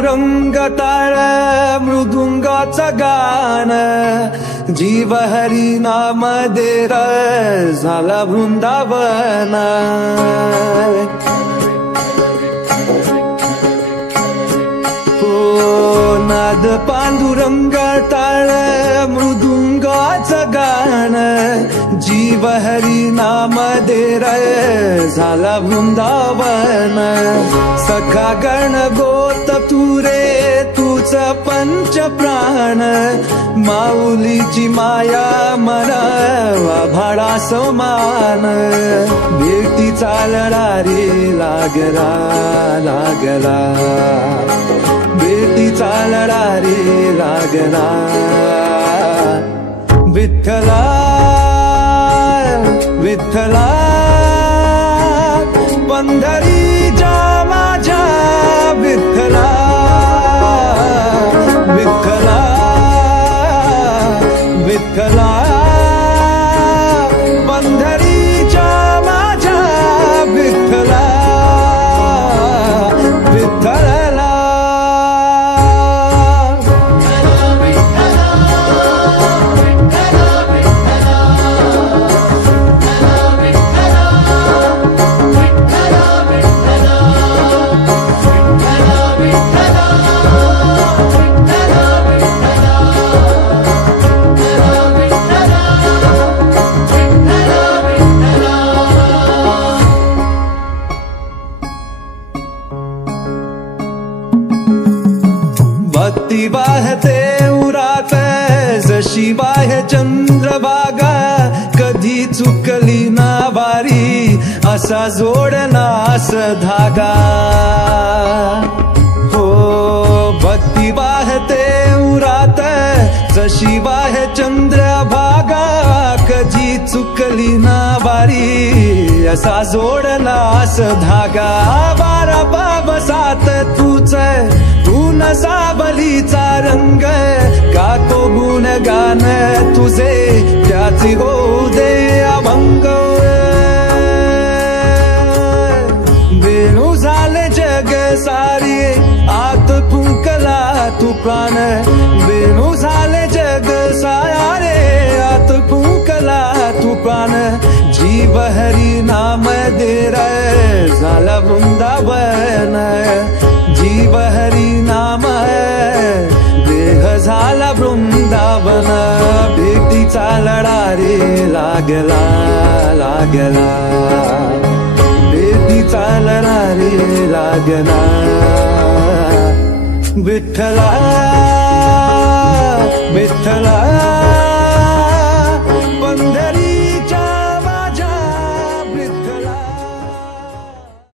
पांडुरंग ताळ मृदुंगाचं गाण, जीव हरी नाम देर झाला वृंदावन। नाद पांडुरंग टाळ मृदुंगाचं गाण, जीव हरी नाम देर झाला वृंदावन। सखा गण गोत तुरे तुझ पंच प्राण, माऊलीची माया मना भाडा समान। भेटीचा लढारी लागला लागला, भेटीचा लढारी लागला। विठ्ठला विठ्ठला पंढरीच्या माझ्या विठ्ठला, विठ्ठला विठ्ठला पंढरीच्या माझ्या विठ्ठला, विठ्ठला। भक्ती वाहते उरात जशी वाहे चंद्रभागा, कधी चुकली ना वारी असा जोडनास धागा। हो भक्ती वाहते उरात जशी वाहे चंद्रभागा, कधी चुकली ना वारी असा जोडनास धागा। बारा बाबसात तूच तू न सावलीचा रंग, का तो गुणगान तुझे त्याची होऊ दे अभंग। वेणू झाले जग सारी आत फुंकला तू प्राण, वेणू झाले जग सारे आत फुंकला तू प्राण। जीव हरी नाम देर झाला वृंदावन, जीव हरी नाम देह झाला वृंदावन। भेटीचा लढारी लागला लागला, भेटीचा लढारी लागला। विठ्ठला विठ्ठला